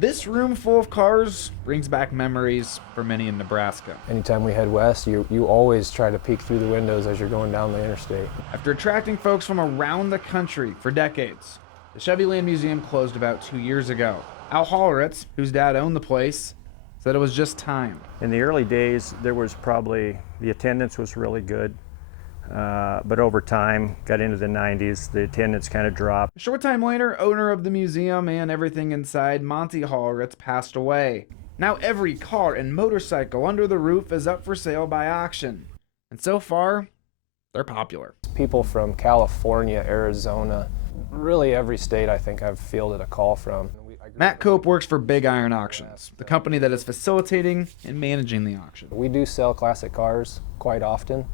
This room full of cars brings back memories for many in Nebraska. Anytime we head west, you always try to peek through the windows as you're going down the interstate. After attracting folks from around the country for decades, the Chevyland Museum closed about 2 years ago. Al Holleritz, whose dad owned the place, said it was just time. In the early days, the attendance was really good. But over time, got into the 90s, the attendance kind of dropped. A short time later, owner of the museum and everything inside, Monty Holleritz, passed away. Now every car and motorcycle under the roof is up for sale by auction. And so far, they're popular. People from California, Arizona, really every state I think I've fielded a call from. Matt Cope works for Big Iron Auctions, the company that is facilitating and managing the auction. We do sell classic cars quite often,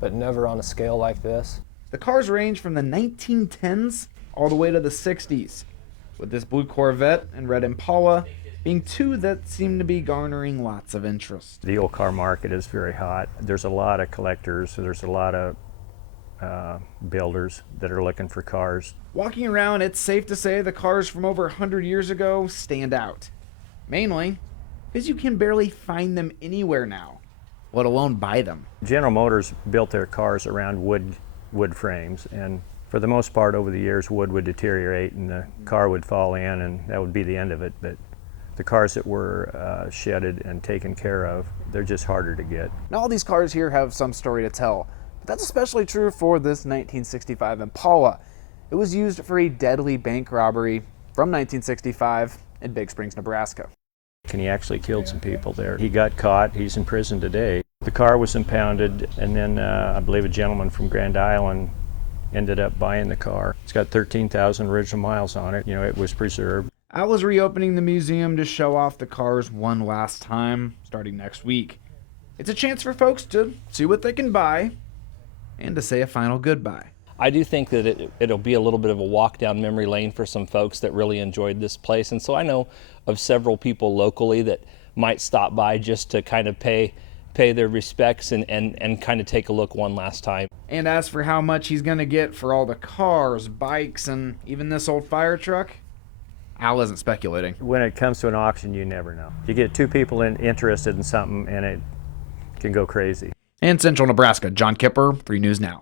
but never on a scale like this. The cars range from the 1910s all the way to the 60s, with this blue Corvette and red Impala being two that seem to be garnering lots of interest. The old car market is very hot. There's a lot of collectors, there's a lot of builders that are looking for cars. Walking around, it's safe to say the cars from over 100 years ago stand out. Mainly because you can barely find them anywhere now, let alone buy them. General Motors built their cars around wood frames, and for the most part over the years wood would deteriorate and the car would fall in and that would be the end of it. But the cars that were shedded and taken care of, they're just harder to get. Now all these cars here have some story to tell, but that's especially true for this 1965 Impala. It was used for a deadly bank robbery from 1965 in Big Springs, Nebraska. And he actually killed some people there. He got caught, he's in prison today. The car was impounded, and then I believe a gentleman from Grand Island ended up buying the car. It's got 13,000 original miles on it. You know, it was preserved. Al is reopening the museum to show off the cars one last time, starting next week. It's a chance for folks to see what they can buy and to say a final goodbye. I do think that it'll be a little bit of a walk down memory lane for some folks that really enjoyed this place. And so I know of several people locally that might stop by just to kind of pay their respects and kind of take a look one last time. And as for how much he's going to get for all the cars, bikes, and even this old fire truck, Al isn't speculating. When it comes to an auction, you never know. You get two people interested in something and it can go crazy. In Central Nebraska, John Kipper, 3 News Now.